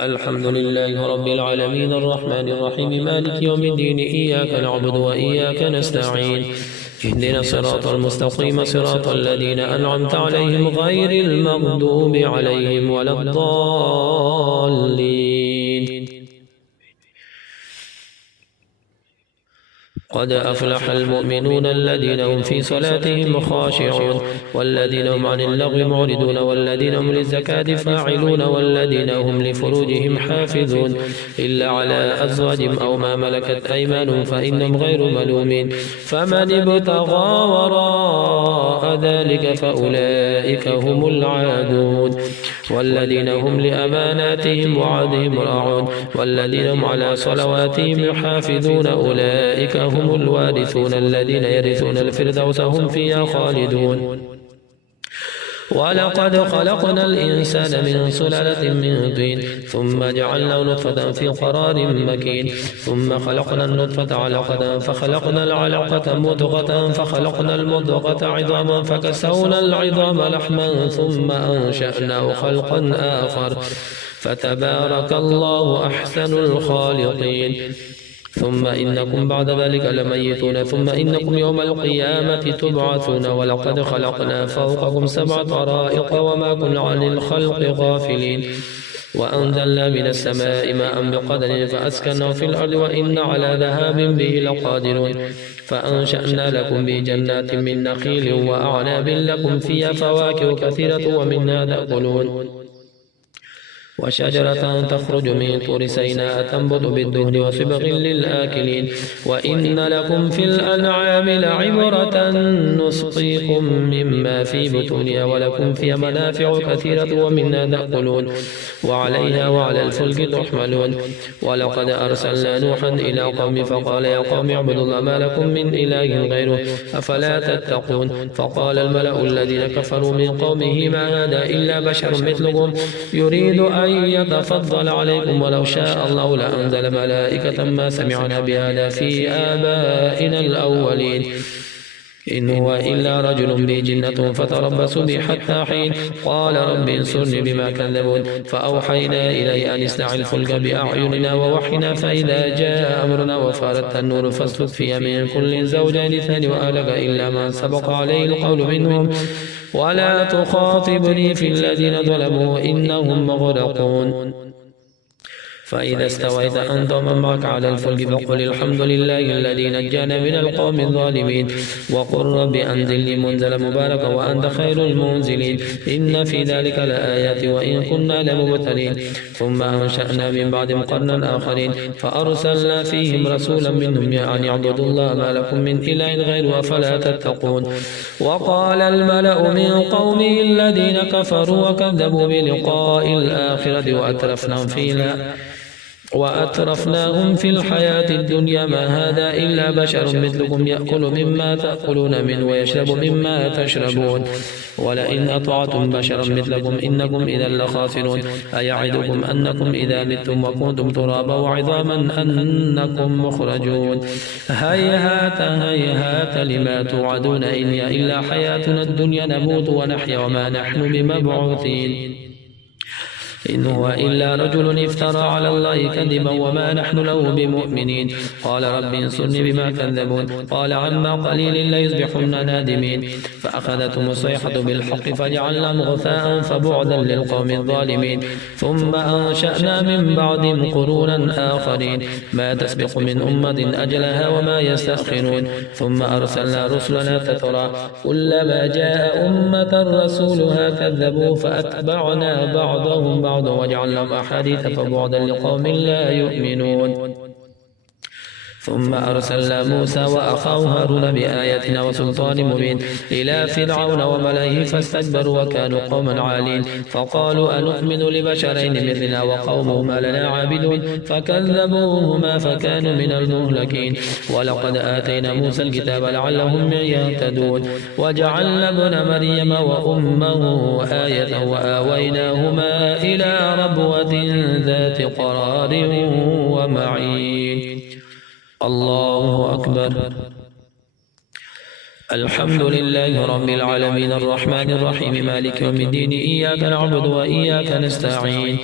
الحمد لله رب العالمين الرحمن الرحيم مالك يوم الدين إياك نعبد وإياك نستعين اهدنا الصراط المستقيم صراط الذين أنعمت عليهم غير المغضوب عليهم ولا الضالين. قد أفلح المؤمنون الذين هم في صلاتهم خاشعون والذين هم عن اللغو معرضون والذين هم للزكاة فاعلون والذين هم لفروجهم حافظون إلا على أزواجهم أو ما ملكت أيمانهم فإنهم غير ملومين فمن ابتغى وراء ذلك فأولئك هم العادون والذين هم لأماناتهم وعهدهم راعون والذين هم على صلواتهم يحافظون أولئك هم الوارثون الذين يرثون الفردوس هم فيها خالدون. ولقد خلقنا الإنسان من سلالة من طين ثم جعلناه نطفة في قرار مكين ثم خلقنا النطفة علقة فخلقنا العلقة مضغة فخلقنا المضغة عظاما فكسونا العظام لحما ثم أنشأناه خلقا آخر فتبارك الله أحسن الخالقين. ثم إنكم بعد ذلك لميتون ثم إنكم يوم القيامة تبعثون ولقد خلقنا فوقكم 7 طرائق وما كنا عن الخلق غافلين وأنزلنا من السماء ماء بقدر فأسكنه في الأرض وإنا على ذهاب به لقادرون فأنشأنا لكم بجنات من نخيل وأعناب لكم فيها فواكه كثيرة ومنها تأكلون وشجرة تخرج من طور سيناء تنبت بالدهن وصبغ للآكلين وإن لكم في الأنعام لعبرة نسقيكم مما في بطونها ولكم فيها منافع كثيرة ومنها تأكلون وعليها وعلى الفلك تحملون. ولقد أرسلنا نوحا إلى قوم فقال يا قوم اعبدوا الله ما لكم من إله غيره أفلا تتقون فقال الملأ الذين كفروا من قومه ما هذا إلا بشر مثلكم يريد أن يتفضل عليكم ولو شاء الله لأنزل ملائكة ما سمعنا بهذا في آبائنا الأولين إن هو إلا رجل به جنة فتربصوا به حتى حين قال رب انصرني بما كذبون فأوحينا إليه أن اصنع الفلك بأعيننا ووحينا فإذا جاء أمرنا وفارت النور فاسلك فيها من كل زوجين 2 وأهلك إلا من سبق عليه القول منهم ولا تخاطبني في الذين ظلموا إنهم مغرقون. فإذا استويت أنت ومن معك على الفلك فقل الحمد لله الذي نجانا من القوم الظالمين وقل رب أنزلني منزلا مباركا وأنت خير المنزلين إن في ذلك لآيات وإن كنا لمبتلين. ثم أنشأنا من بعدهم قرنا آخرين فأرسلنا فيهم رسولا منهم أن يعبدوا الله ما لكم من إله غيره أفلا تتقون. وقال الملأ من قومه الذين كفروا وكذبوا بلقاء الآخرة وأترفناهم في الحياة الدنيا ما هذا إلا بشر مثلكم يأكل مما تأكلون منه ويشرب مما تشربون ولئن أطعتم بشرا مثلكم إنكم إذا لخاسرون. أيعدكم أنكم إذا متم وكنتم ترابا وعظاما أنكم مخرجون هيهات هيهات لما توعدون إن هي إلا حياتنا الدنيا نموت ونحيا وما نحن بمبعوثين إن هو إلا رجل افترى على الله كذبا وما نحن له بمؤمنين. قال رب انصرني بما كذبون قال عما قليل ليصبحن نادمين فأخذتهم الصيحة بالحق فجعلناهم غثاء فبعدا للقوم الظالمين. ثم أنشأنا من بعدهم قرونا آخرين ما تسبق من أمة أجلها وما يستأخرون. ثم أرسلنا رسلنا تترى كلما جاء أمة رسولها كذبوا فأتبعنا بعضهم وجعلناهم أحاديث فبعدا لقوم لا يؤمنون. ثم أرسلنا موسى وأخاه هارون بآياتنا وسلطان مبين إلى فرعون وملئه فاستكبروا وكانوا قوما عالين فقالوا أنؤمن لبشرين مثلنا وقومهما لنا عابدون فكذبوهما فكانوا من المهلكين. ولقد آتينا موسى الكتاب لعلهم يهتدون وجعلنا ابن مريم وأمه آية وآويناهما إلى ربوة ذات قرار ومعين. الله أكبر. الحمد لله رب العالمين الرحمن الرحيم مالك يوم الدين إياك نعبد وإياك نستعين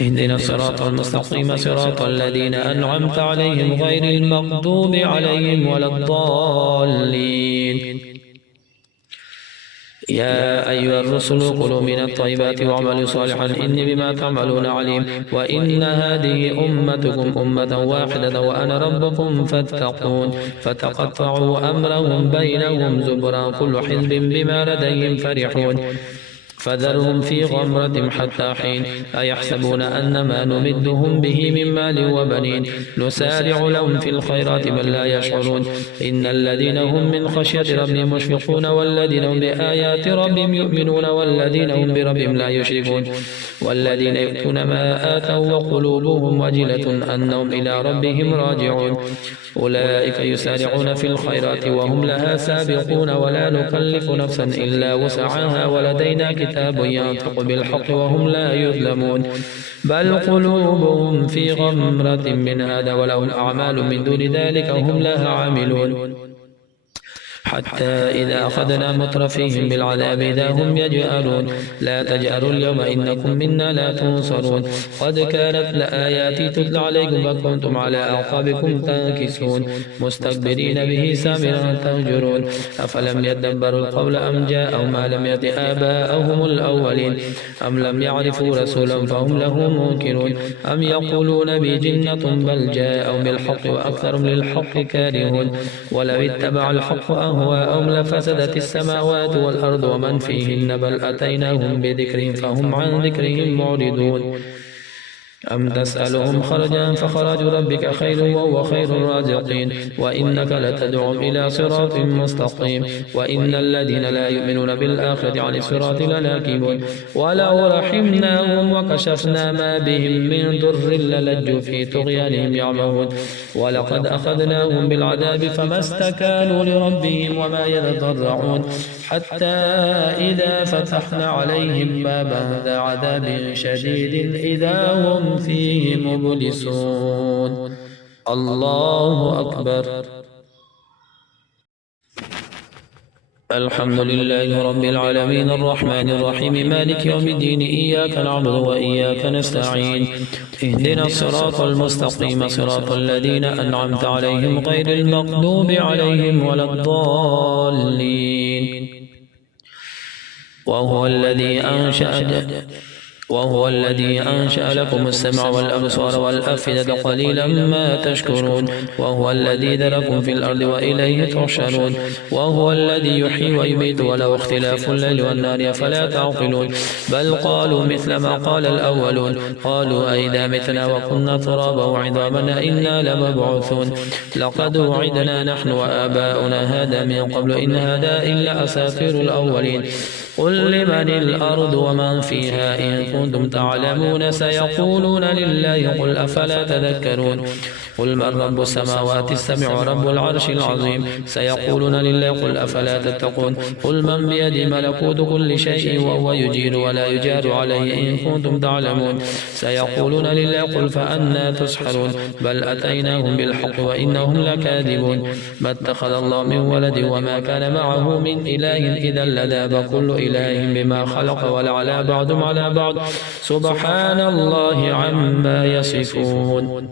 اهدنا الصراط المستقيم صراط الذين أنعمت عليهم غير المغضوب عليهم ولا الضالين. يا أيها الرسل كلوا من الطيبات واعملوا صالحا إني بما تعملون عليم. وإن هذه أمتكم أمة واحدة وأنا ربكم فاتقون. فتقطعوا أمرهم بينهم زبرا كل حزب بما لديهم فرحون. فذرهم في غمرة حتى حين. أيحسبون أن ما نمدهم به من مال وبنين نسارع لهم في الخيرات بل لا يشعرون. إن الذين هم من خشية ربهم مشفقون والذين هم بآيات ربهم يؤمنون والذين هم بربهم لا يشركون. والذين يؤتون ما آتوا وقلوبهم وجلة أنهم إلى ربهم راجعون. أولئك يسارعون في الخيرات وهم لها سابقون ولا نكلف نفسا إلا وسعها ولدينا كتاب ينطق بالحق وهم لا يظلمون. بل قلوبهم في غمرة من هذا ولهم أعمال من دون ذلك هم لها عاملون. حتى إذا أخذنا مترفيهم بالعذاب إذا هم يجأرون. لا تجأروا اليوم إنكم منا لا تنصرون. قد كانت لآياتي تتلى عليكم فكنتم على أعقابكم تنكسون مستكبرين به سامرا تهجرون. أفلم يدبروا القول أم جاءهم ما لم يأت آباءهم الأولين أم لم يعرفوا رسولا فهم له منكرون. أم يقولون به جنة بل جاءهم بالحق وأكثرهم للحق كارهون. ولو اتبع الحق أهواءهم لفسدت السماوات والأرض ومن فيهن بل أتيناهم بذكرهم فهم عن ذكرهم معرضون. أم تسألهم خرجا فخرج ربك خير وهو خير الرازقين. وإنك لتدعوهم إلى صراط مستقيم. وإن الذين لا يؤمنون بالآخرة عن الصراط لناكبون. ولو رحمناهم وكشفنا ما بهم من ضر للجوا في طغيانهم يعمهون. ولقد أخذناهم بالعذاب فما استكانوا لربهم وما يتضرعون. حتى إذا فتحنا عليهم بابا ذا عذاب شديد إذا هم فيه مبلسون. الله أكبر. الحمد لله رب العالمين الرحمن الرحيم مالك يوم الدين إياك نعبد وإياك نستعين اهدنا الصراط المستقيم صراط الذين أنعمت عليهم غير المغضوب عليهم ولا الضالين. وهو الذي أنشأ لكم السمع والأبصار والأفئدة قليلا ما تشكرون. وهو الذي ذركم في الأرض وإليه تحشرون. وهو الذي يحيي ويميت وله اختلاف الليل والنهار فلا تعقلون. بل قالوا مثل ما قال الأولون قالوا أئذا متنا وكنا ترابا وعظاما إنا لمبعوثون. لقد وعدنا نحن وآباؤنا هذا من قبل إن هذا إلا أساطير الأولين. قل لمن الأرض ومن فيها إن كنتم تعلمون سيقولون لله قل أفلا تذكرون. قل من رب السماوات السبع ورب العرش العظيم سيقولون لله قل أفلا تتقون. قل من بيده ملكوت كل شيء وهو يجير ولا يجار عليه إن كنتم تعلمون سيقولون لله قل فأنى تسحرون. بل أتيناهم بالحق وإنهم لكاذبون. ما اتخذ الله من ولد وما كان معه من إله إذا لذاب كل إله بما خلق ولعلى بعضهم على بعض سبحان الله عما يصفون.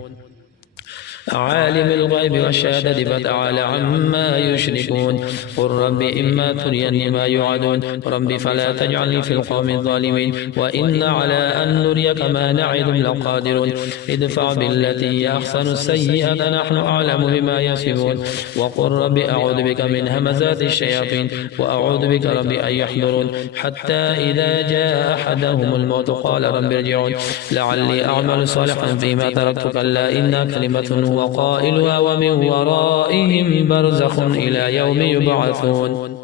عالم الغيب والشهادة فتعالى عما يشركون. قل رب إما تريني ما يوعدون رب فلا تجعلني في القوم الظالمين. وإن على أن نريك ما نعدهم لقادرون. ادفع بالتي هي أحسن السيئة نحن أعلم بما يصفون. وقل رب أعوذ بك من همزات الشياطين وأعوذ بك رب أن يحضرون. حتى إذا جاء أحدهم الموت قال رب ارجعون لعلي أعمل صالحا فيما تركت كلا إنها كلمة وقائلها ومن ورائهم برزخ إلى يوم يبعثون.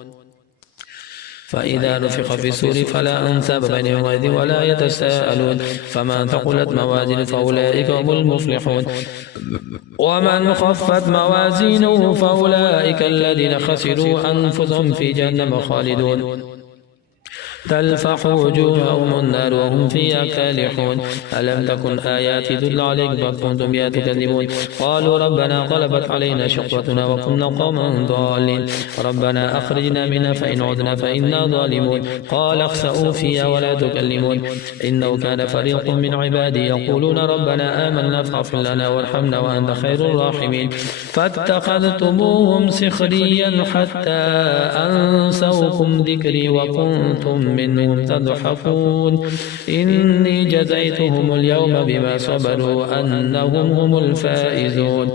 فإذا نفخ في الصور فلا أنساب بينهم يومئذ ولا يتساءلون. فمن ثقلت موازينه فأولئك هم المفلحون. ومن خفت موازينه فأولئك الذين خسروا أنفسهم في جهنم خالدون. تلفح وجوههم النار وهم فيها كالحون ألم تكن آياتي تتلى عليكم فكنتم بها تكذبون قالوا ربنا غلبت علينا شقوتنا وكنا قوما ضالين ربنا أخرجنا منها فإن عدنا فإنا ظالمون قال اخسئوا فيها ولا تكلمون إنه كان فريق من عبادي يقولون ربنا آمنا فاغفر لنا وارحمنا وأنت خير الراحمين فاتخذتموهم سخريا حتى أنسوكم ذكري وكنتم منهم تضحكون إني جزيتهم اليوم بما صبروا أنهم هم الفائزون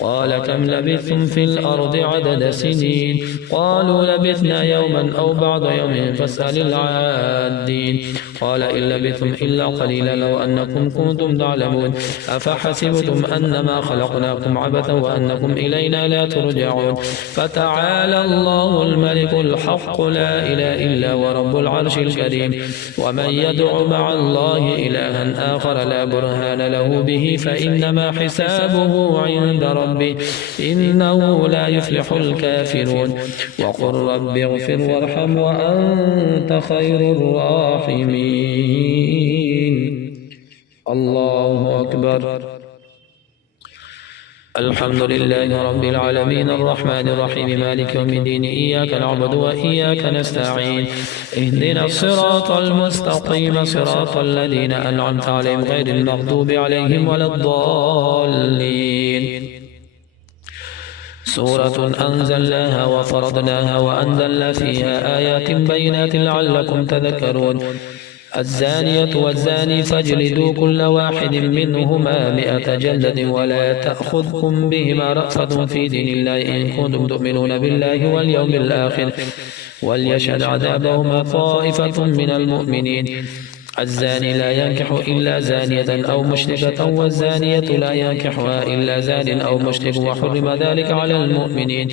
قال كم لبثتم في الأرض عدد سنين قالوا لبثنا يوما أو بعض يوم فاسأل العادين قال إن لبثتم إلا قليلا لو أنكم كنتم تعلمون أفحسبتم أنما خلقناكم عبثا وأنكم إلينا لا ترجعون فتعالى الله الملك الحق لا إله إلا هو رب العرش الكريم ومن يدع مع الله إلها آخر لا برهان له به فإنما حسابه عند ربه إنه لا يفلح الكافرون وقل رب اغفر وارحم وأنت خير الراحمين الله أكبر الحمد لله رب العالمين الرحمن الرحيم مالك يوم الدين إياك نعبد وإياك نستعين اهدنا الصراط المستقيم صراط الذين أنعمت عليهم غير المغضوب عليهم ولا الضالين سورة أنزلناها وفرضناها وأنزلنا فيها آيات بينات لعلكم تذكرون الزانية والزاني فاجلدوا كل واحد منهما 100 جلدة ولا تأخذكم بهما رأفة في دين الله إن كنتم تؤمنون بالله واليوم الآخر وليشهد عذابهما طائفة من المؤمنين الزاني لا ينكح إلا زانية أو مشركة والزانية لا ينكحها إلا زان أو مشرك وحرم ذلك على المؤمنين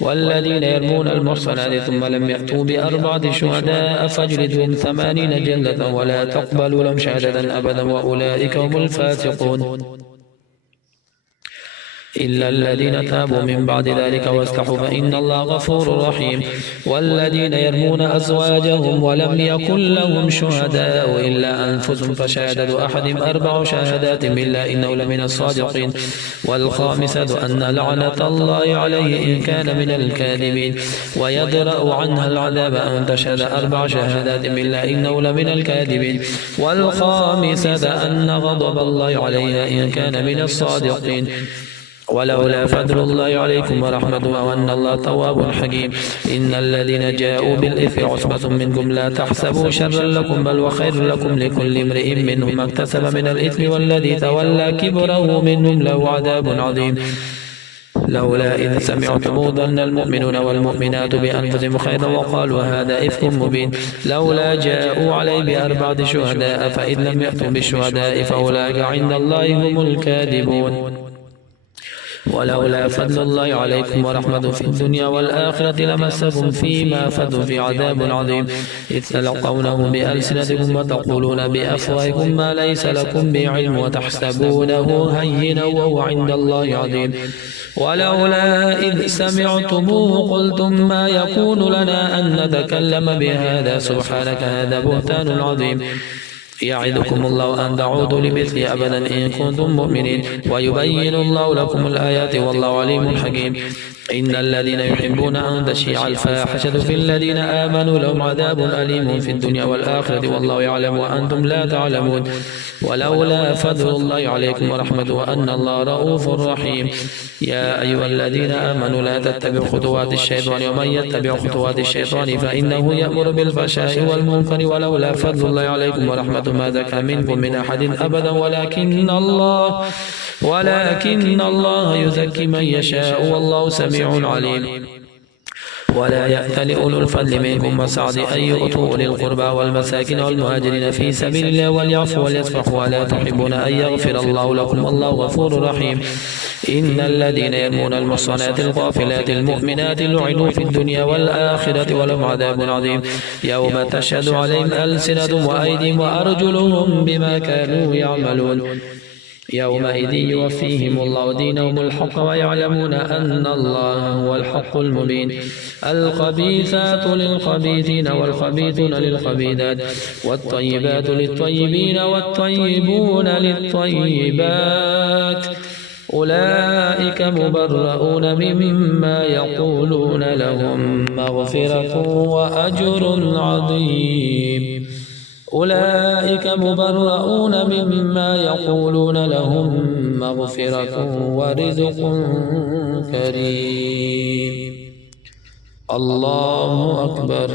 والذين يرمون المحصنات ثم لم يأتوا ب4 شهداء فاجلدوهم 80 جلدة ولا تقبلوا لهم شهادة أبدا وأولئك هم الفاسقون إلا الذين تابوا من بعد ذلك واصلحوا فإن الله غفور رحيم والذين يرمون أزواجهم ولم يكن لهم شهداء إلا أنفسهم فشهادة أحدهم 4 شهادات بالله إنه لمن الصادقين والخامسة أن لعنة الله عليه إن كان من الكاذبين ويدرأ عنها العذاب أن تشهد 4 شهادات بالله إنه لمن الكاذبين والخامسة أن غضب الله عليها إن كان من الصادقين ولولا فضل الله عليكم ورحمته وأن الله تواب حكيم إن الذين جاءوا بالإثم عصبة منكم لا تحسبوا شرا لكم بل وخير لكم لكل امرئ منهم ما اكتسب من الإثم والذي تولى كبره منهم له عذاب عظيم لولا إذ سمعتموه ظن المؤمنون والمؤمنات بأنفسهم خيرا وقالوا هذا إفك مبين لولا جاءوا عليه ب4 شهداء فإذ لم يأتوا بالشهداء فأولئك عند الله هم الكاذبون ولولا فضل الله عليكم ورحمته في الدنيا والآخرة لمسكم فيما أفضتم في عذاب عظيم إذ تلقونه بألسنتكم وتقولون بأفواهكم ما ليس لكم بعلم وتحسبونه هينا وهو عند الله عظيم ولولا إذ سمعتموه قلتم ما يكون لنا أن نتكلم بهذا سبحانك هذا بهتان عظيم يعدكم الله أن تعودوا لمثله أبدا إن كنتم مؤمنين ويبين الله لكم الآيات والله عليم حكيم إن الذين يحبون أن تشيع الفاحشة في الذين آمنوا لهم عذاب أليم في الدنيا والآخرة والله يعلم وأنتم لا تعلمون ولولا فضل الله عليكم ورحمته وأن الله رؤوف رحيم يا أيها الذين آمنوا لا تتبعوا خطوات الشيطان ومن يتبع خطوات الشيطان فإنه يأمر بالفحشاء والمنكر ولولا فضل الله عليكم ورحمته ما زكى منكم من أحد أبدا ولكن الله يزكي من يشاء والله سميع عليم ولا يأتل أولو الفضل منكم والسعة أن يؤتوا أولي القربى والمساكين والمهاجرين في سبيل الله وليعفوا وليصفحوا ولا تحبون أن يغفر الله لكم والله غفور رحيم إن الذين يرمون المحصنات الغافلات المؤمنات لعنوا في الدنيا والآخرة ولهم عذاب عظيم يوم تشهد عليهم ألسنتهم وأيديهم وأرجلهم بما كانوا يعملون يومئذ يوفيهم الله دينهم الحق ويعلمون أن الله هو الحق المبين. الخبيثات للخبيثين والخبيثون للخبيثات والطيبات للطيبين والطيبون للطيبات أولئك مبرؤون مما يقولون لهم مغفرة وأجر عظيم. أولئك مبرؤون مما يقولون لهم مغفرة ورزق كريم. الله أكبر.